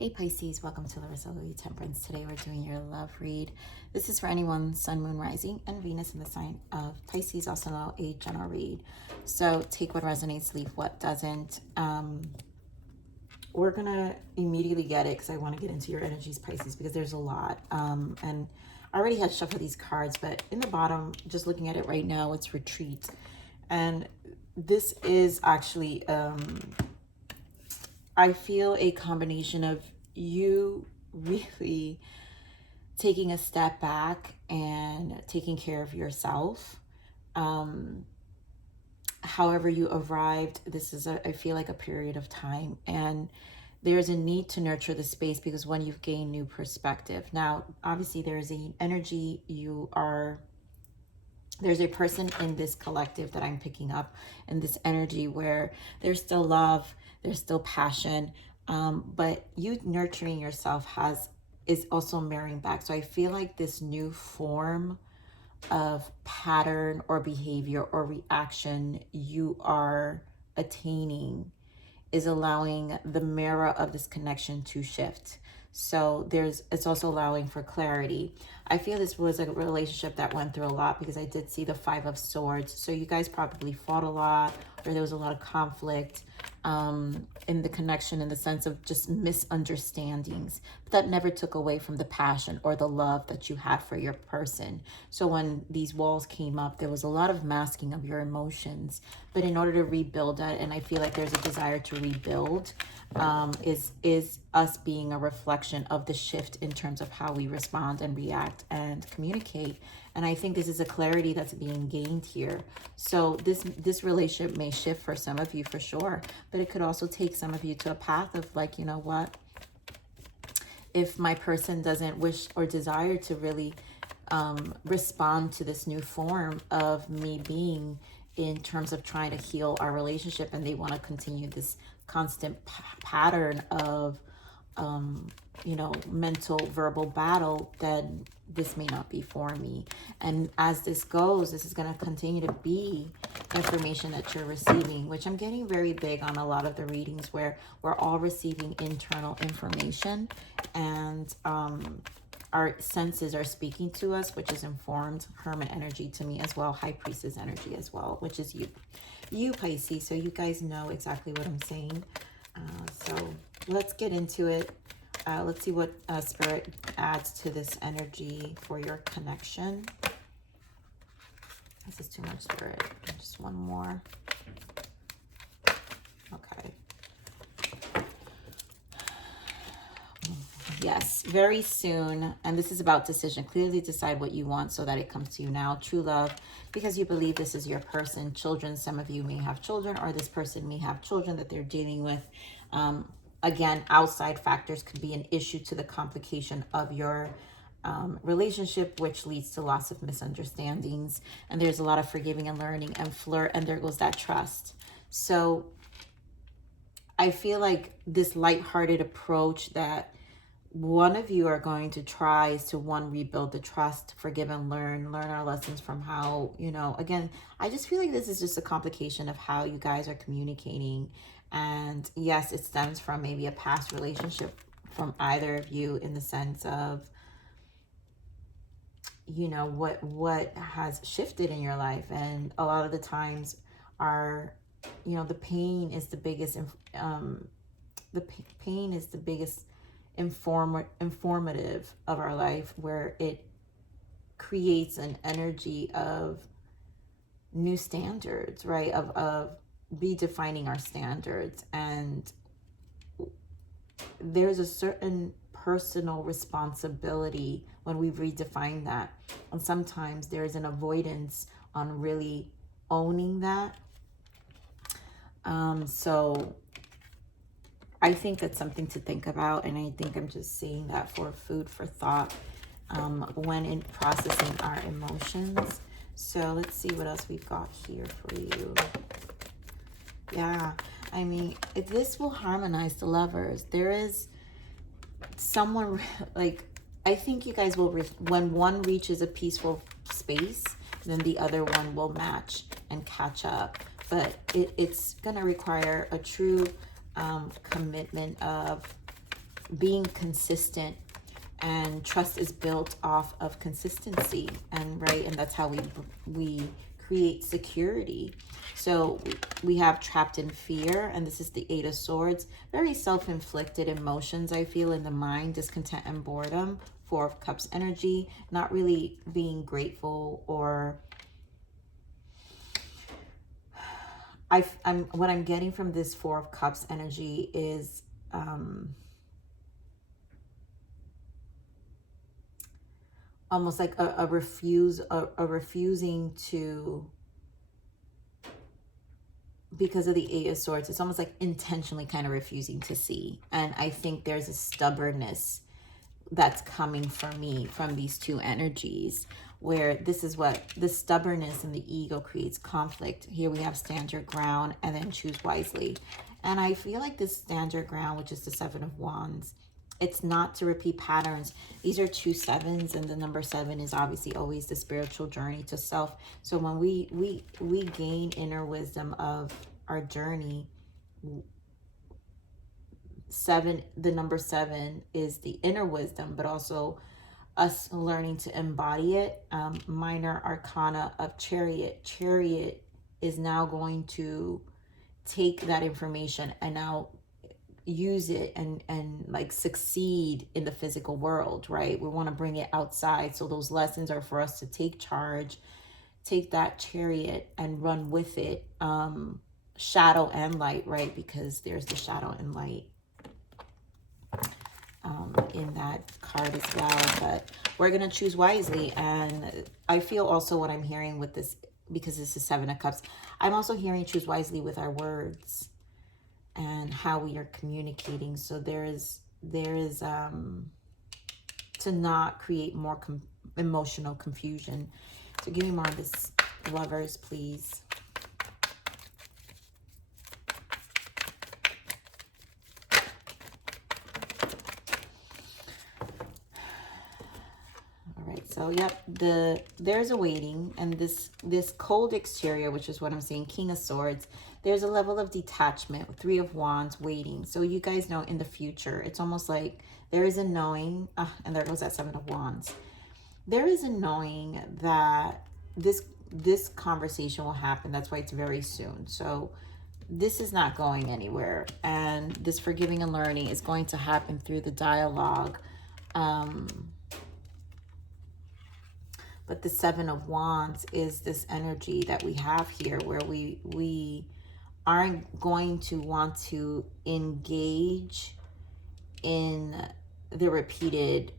Hey Pisces, welcome to Larissa Louis Temperance. Today we're doing your love read. This is for anyone Sun, Moon, Rising, and Venus in the sign of Pisces, also known a general read. So take what resonates, leave what doesn't. We're gonna immediately get it because I want to get into your energies, Pisces, because there's a lot. And I already had shuffled these cards, but in the bottom, just looking at it right now, it's retreat. And this is actually I feel a combination of you really taking a step back and taking care of yourself. However you arrived, this is, I feel like, a period of time. And there's a need to nurture the space because when you've gained new perspective. Now, obviously, there's an energy there's a person in this collective that I'm picking up in this energy where there's still love, there's still passion, but you nurturing yourself is also mirroring back. So I feel like this new form of pattern or behavior or reaction you are attaining is allowing the mirror of this connection to shift. So it's also allowing for clarity. I feel this was a relationship that went through a lot because I did see the Five of Swords. So you guys probably fought a lot, or there was a lot of conflict in the connection, in the sense of just misunderstandings. But that never took away from the passion or the love that you had for your person. So when these walls came up, there was a lot of masking of your emotions. But in order to rebuild that, and I feel like there's a desire to rebuild, is us being a reflection of the shift in terms of how we respond and react and communicate. And I think this is a clarity that's being gained here. So this relationship may shift for some of you for sure, but it could also take some of you to a path of like, you know what, if my person doesn't wish or desire to really respond to this new form of me being, in terms of trying to heal our relationship, and they want to continue this constant pattern of mental verbal battle, then this may not be for me. And as this goes, this is going to continue to be information that you're receiving, which I'm getting very big on a lot of the readings where we're all receiving internal information, and our senses are speaking to us, which is informed Hermit energy to me as well, High Priestess energy as well, which is you Pisces. So you guys know exactly what I'm saying. So let's get into it. Let's see what Spirit adds to this energy for your connection. This is too much, Spirit. Just one more. Okay. Yes, very soon. And this is about decision. Clearly decide what you want so that it comes to you now. True love, because you believe this is your person. Children, some of you may have children, or this person may have children that they're dealing with. Again, outside factors could be an issue to the complication of your relationship, which leads to lots of misunderstandings. And there's a lot of forgiving and learning and flirt, and there goes that trust. So I feel like this lighthearted approach that one of you are going to try is to, one, rebuild the trust, forgive and learn our lessons from how, again, I just feel like this is just a complication of how you guys are communicating. And yes, it stems from maybe a past relationship from either of you, in the sense of, what has shifted in your life. And a lot of the times the pain is the biggest, informative of our life, where it creates an energy of new standards, right? Of redefining our standards. And there's a certain personal responsibility when we redefine that. And sometimes there's an avoidance on really owning that. So I think that's something to think about, and I think I'm just saying that for food for thought when in processing our emotions. So let's see what else we've got here for you. Yeah, I mean, if this will harmonize the lovers. There is someone, like, I think you guys will, when one reaches a peaceful space, then the other one will match and catch up. But it's going to require a true commitment of being consistent, and trust is built off of consistency, and that's how we create security. So we have trapped in fear, and this is the Eight of Swords. Very self-inflicted emotions, I feel, in the mind, discontent and boredom. Four of Cups energy, not really being grateful, or what I'm getting from this Four of Cups energy is almost like a refusing to, because of the Eight of Swords, it's almost like intentionally kind of refusing to see. And I think there's a stubbornness that's coming for me from these two energies, where this is what the stubbornness and the ego creates conflict. Here we have stand your ground and then choose wisely. And I feel like this stand your ground, which is the Seven of Wands, it's not to repeat patterns. These are two sevens, and the number 7 is obviously always the spiritual journey to self. So when we gain inner wisdom of our journey, the number 7 is the inner wisdom, but also us learning to embody it. Minor arcana of Chariot. Chariot is now going to take that information and now use it and like succeed in the physical world, right? We want to bring it outside. So those lessons are for us to take charge, take that chariot and run with it. Shadow and light, right? Because there's the shadow and light in that card as well. But we're going to choose wisely. And I feel also what I'm hearing with this, because this is Seven of Cups, I'm also hearing choose wisely with our words and how we are communicating. So there is to not create more emotional confusion. So give me more of this, Lovers, please. So yep, there's a waiting, and this cold exterior, which is what I'm saying, King of Swords, there's a level of detachment, Three of Wands, waiting. So you guys know in the future, it's almost like there is a knowing, and there goes that Seven of Wands. There is a knowing that this conversation will happen. That's why it's very soon. So this is not going anywhere, and this forgiving and learning is going to happen through the dialogue. But the Seven of Wands is this energy that we have here, where we aren't going to want to engage in the repeated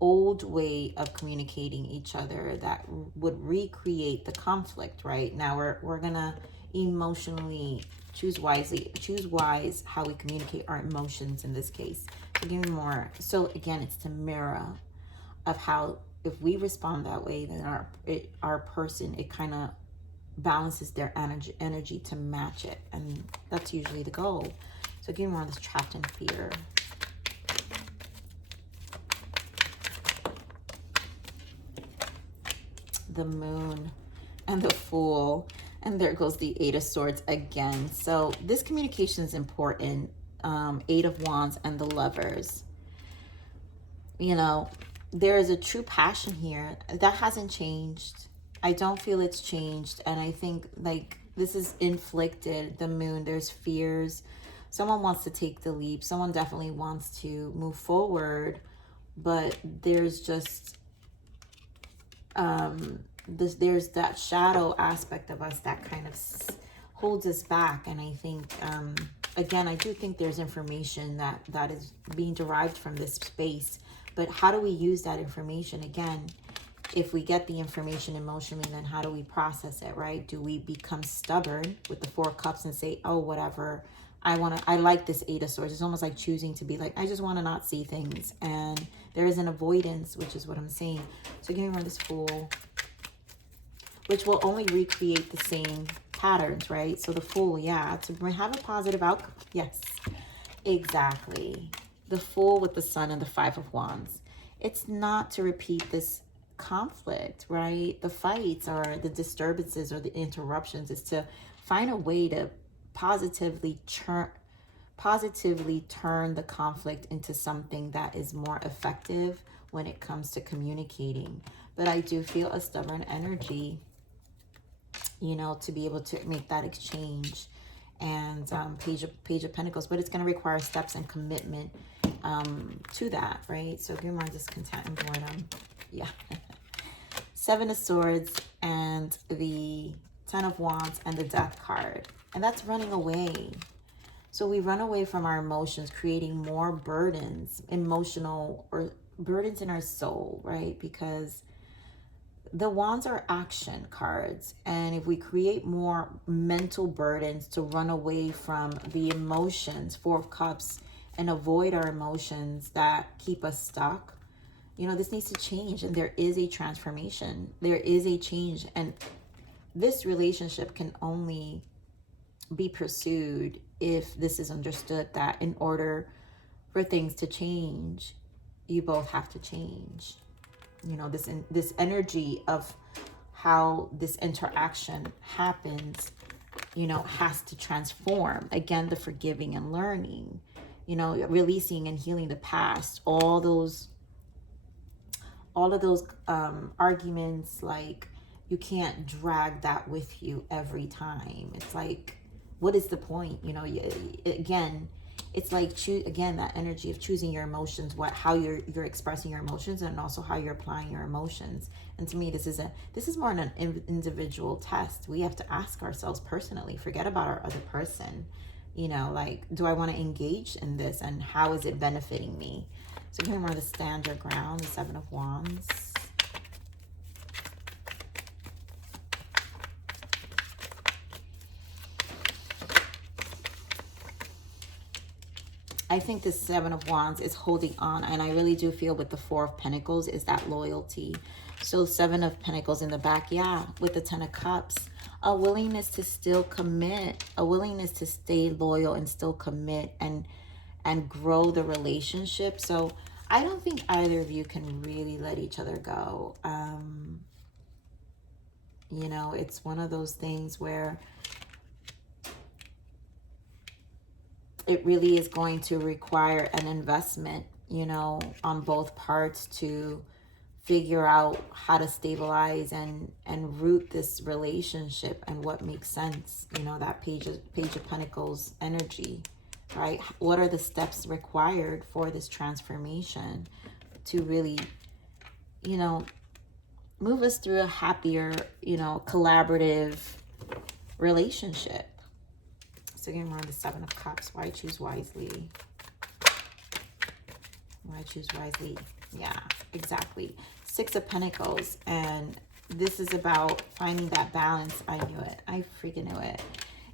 old way of communicating each other that would recreate the conflict. Right now we're gonna emotionally choose wisely, choose wise how we communicate our emotions in this case. So give me more. So again, it's to mirror of how, if we respond that way, then our person, it kind of balances their energy to match it, and that's usually the goal. So give me more of this trapped in fear. The Moon and the Fool, and there goes the Eight of Swords again. So this communication is important. Eight of Wands and the Lovers. You know, there is a true passion here that hasn't changed. I don't feel it's changed. And I think like this is inflicted. The Moon, there's fears. Someone wants to take the leap. Someone definitely wants to move forward. But there's just, there's that shadow aspect of us that kind of holds us back. And I think, again, I do think there's information that is being derived from this space. But how do we use that information? Again, if we get the information emotionally, then how do we process it, right? Do we become stubborn with the Four of Cups and say, oh, whatever, I like this Eight of Swords. It's almost like choosing to be like, I just want to not see things. And there is an avoidance, which is what I'm saying. So give me more this Fool, which will only recreate the same patterns, right? So the Fool, yeah, to have a positive outcome. Yes, exactly. The Fool with the Sun and the Five of Wands. It's not to repeat this conflict, right? The fights or the disturbances or the interruptions. Is to find a way to positively positively turn the conflict into something that is more effective when it comes to communicating. But I do feel a stubborn energy, you know, to be able to make that exchange. And Page of Pentacles, but it's going to require steps and commitment to that, right? So give more discontent and boredom. Yeah. Seven of Swords and the Ten of Wands and the Death card. And that's running away. So we run away from our emotions, creating more burdens, emotional or burdens in our soul, right? Because the wands are action cards. And if we create more mental burdens to run away from the emotions, Four of Cups, and avoid our emotions that keep us stuck, you know, this needs to change. And there is a transformation. There is a change. And this relationship can only be pursued if this is understood, that in order for things to change, you both have to change. You know, this energy of how this interaction happens, you know, has to transform. Again, the forgiving and learning, you know, releasing and healing the past, all of those arguments. Like, you can't drag that with you every time. It's like, what is the point? You know, again, it's like that energy of choosing your emotions, how you're expressing your emotions, and also how you're applying your emotions. And to me, this is more an individual test. We have to ask ourselves personally. Forget about our other person. You know, like, do I want to engage in this, and how is it benefiting me? So give me more of the stand your ground, the Seven of Wands. I think the Seven of Wands is holding on, and I really do feel with the Four of Pentacles is that loyalty. So Seven of Pentacles in the back, yeah, with the Ten of Cups, a willingness to still commit, a willingness to stay loyal and still commit and grow the relationship. So I don't think either of you can really let each other go. You know, it's one of those things where it really is going to require an investment, you know, on both parts to figure out how to stabilize and root this relationship and what makes sense. You know, that Page of Pentacles energy, right? What are the steps required for this transformation to really, you know, move us through a happier, you know, collaborative relationship? So again, we're on the Seven of Cups. Why choose wisely? Why choose wisely? Yeah, exactly. Six of Pentacles. And this is about finding that balance. I knew it. I freaking knew it.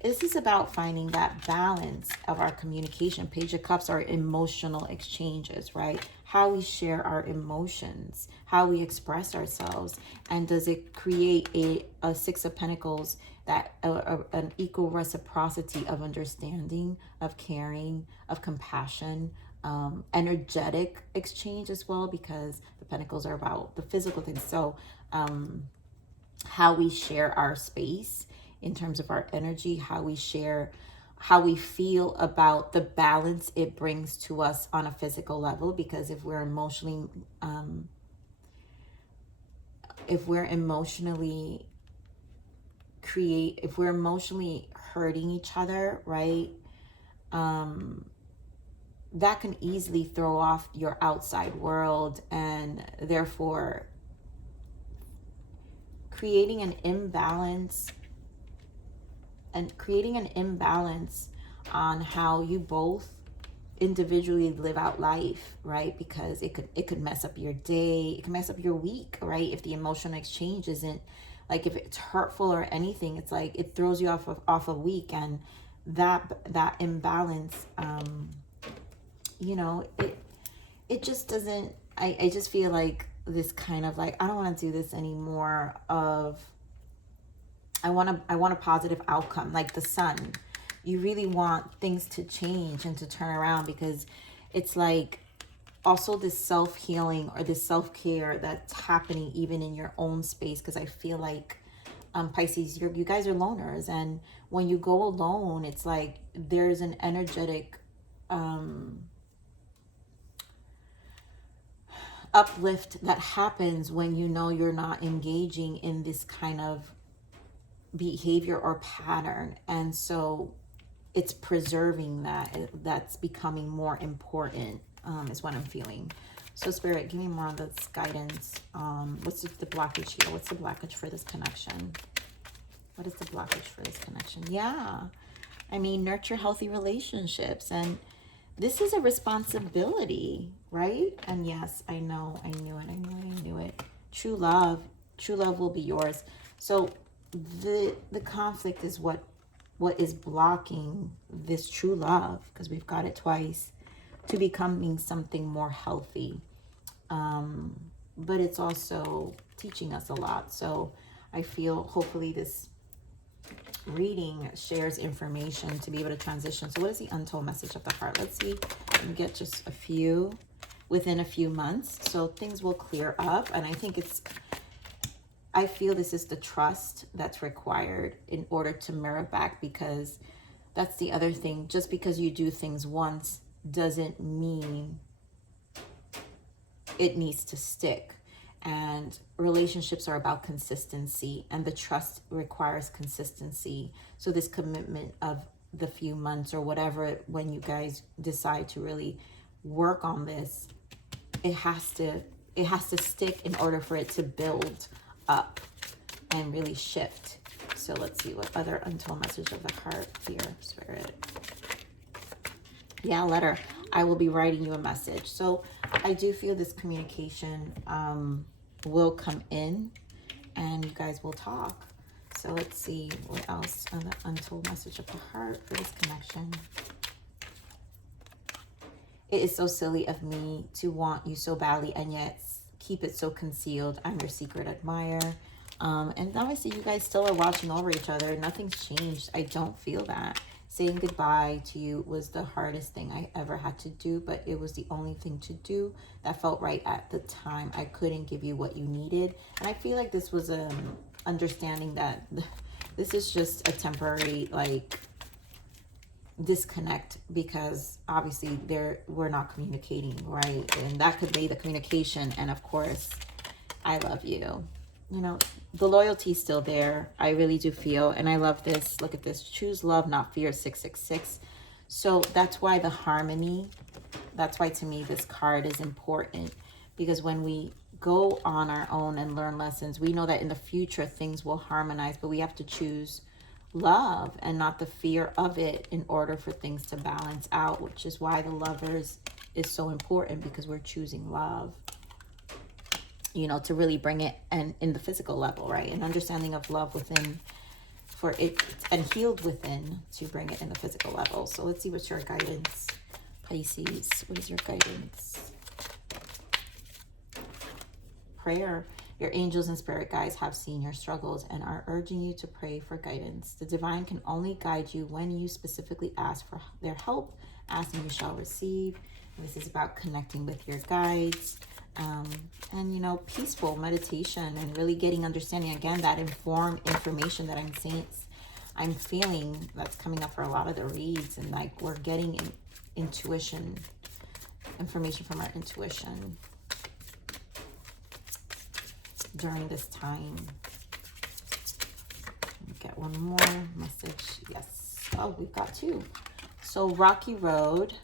This is about finding that balance of our communication. Page of Cups are emotional exchanges, right? How we share our emotions, how we express ourselves. And does it create a Six of Pentacles, that an equal reciprocity of understanding, of caring, of compassion, energetic exchange as well, because the Pentacles are about the physical things. So how we share our space in terms of our energy, how we share, how we feel about the balance it brings to us on a physical level. Because if we're emotionally hurting each other, right, that can easily throw off your outside world, and therefore creating an imbalance on how you both individually live out life, right? Because it could mess up your day, it can mess up your week, right? If the emotional exchange isn't, like, if it's hurtful or anything, it's like it throws you off a week. And that imbalance, you know, it just doesn't, I just feel like this kind of like, I don't want to do this anymore. I want a positive outcome, like the sun. You really want things to change and to turn around, because it's like also this self-healing or this self-care that's happening even in your own space. Because I feel like Pisces, you guys are loners, and when you go alone, it's like there's an energetic uplift that happens when you know you're not engaging in this kind of behavior or pattern. And so it's preserving that's becoming more important, is what I'm feeling. So Spirit, give me more on this guidance. What's the blockage here? What's the blockage for this connection? What is the blockage for this connection? Yeah, I mean, nurture healthy relationships. And this is a responsibility, right? And yes, I know, I knew it. True love will be yours. So the conflict is what is blocking this true love, because we've got it twice, to becoming something more healthy. But it's also teaching us a lot. So I feel hopefully this reading shares information to be able to transition. So what is the untold message of the heart? Let's see. Let me get just a few within a few months. So things will clear up. And I feel this is the trust that's required in order to mirror back, because that's the other thing. Just because you do things once doesn't mean it needs to stick. And relationships are about consistency, and the trust requires consistency. So this commitment of the few months or whatever, when you guys decide to really work on this, it has to stick in order for it to build up and really shift. So let's see what other untold message of the heart here, Spirit. Yeah, letter. I will be writing you a message. So I do feel this communication will come in and you guys will talk. So let's see what else on the untold message of the heart for this connection. It is so silly of me to want you so badly and yet keep it so concealed. I'm your secret admirer. And obviously you guys still are watching over each other. Nothing's changed. I don't feel that. Saying goodbye to you was the hardest thing I ever had to do, but it was the only thing to do that felt right at the time. I couldn't give you what you needed. And I feel like this was understanding that this is just a temporary disconnect, because obviously we're not communicating, right? And that could be the communication. And of course, I love you. You know, the loyalty is still there. I really do feel, and I love this. Look at this. Choose love, not fear, 666. So that's why the harmony, that's why to me this card is important, because when we go on our own and learn lessons, we know that in the future things will harmonize, but we have to choose love and not the fear of it in order for things to balance out, which is why the Lovers is so important, because we're choosing love, you know, to really bring it and in the physical level, right? An understanding of love within for it, and healed within to bring it in the physical level. So let's see what's your guidance, Pisces. What is your guidance? Prayer. Your angels and spirit guides have seen your struggles and are urging you to pray for guidance. The divine can only guide you when you specifically ask for their help. Ask and you shall receive. And this is about connecting with your guides. And, you know, peaceful meditation and really getting understanding. Again, that informed information that I'm feeling that's coming up for a lot of the reads. And like we're getting intuition, information from our intuition during this time. Get one more message. Yes. Oh, we've got two. So rocky road.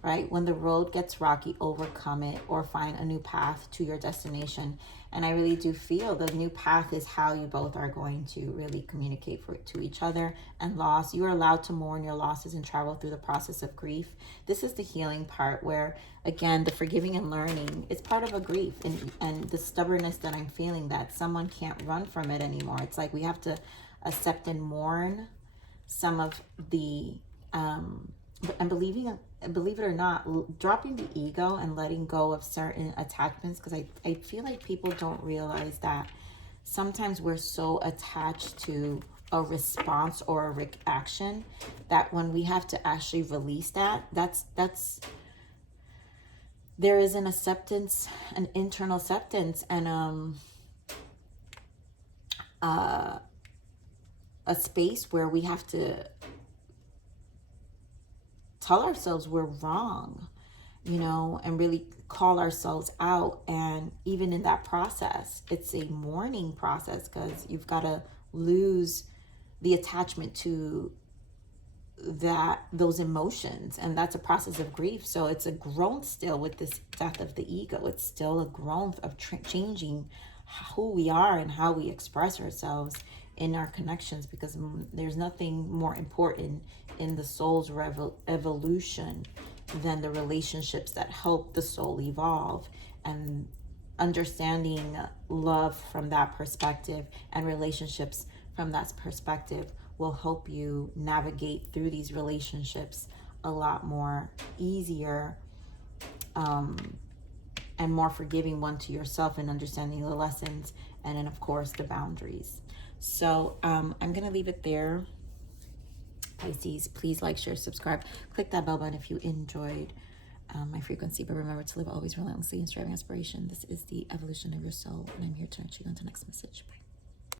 Right? When the road gets rocky, overcome it or find a new path to your destination. And I really do feel the new path is how you both are going to really communicate to each other. And loss, you are allowed to mourn your losses and travel through the process of grief. This is the healing part where, again, the forgiving and learning is part of a grief. And the stubbornness that I'm feeling, that someone can't run from it anymore. It's like we have to accept and mourn some of the... and believe it or not, dropping the ego and letting go of certain attachments, because I feel like people don't realize that sometimes we're so attached to a response or a reaction that when we have to actually release that's there is an acceptance, an internal acceptance, and a space where we have to tell ourselves we're wrong, you know, and really call ourselves out. And even in that process, it's a mourning process, because you've got to lose the attachment to those emotions, and that's a process of grief. So it's a growth still with this death of the ego. It's still a growth of changing who we are and how we express ourselves in our connections, because there's nothing more important in the soul's evolution than the relationships that help the soul evolve. And understanding love from that perspective and relationships from that perspective will help you navigate through these relationships a lot more easier, and more forgiving one to yourself, and understanding the lessons, and then of course the boundaries. So I'm gonna leave it there, Pisces. Please like, share, subscribe, click that bell button if you enjoyed my frequency. But remember to live always relentlessly in striving aspiration. This is the evolution of your soul, and I'm here to nurture you. Until next message. Bye.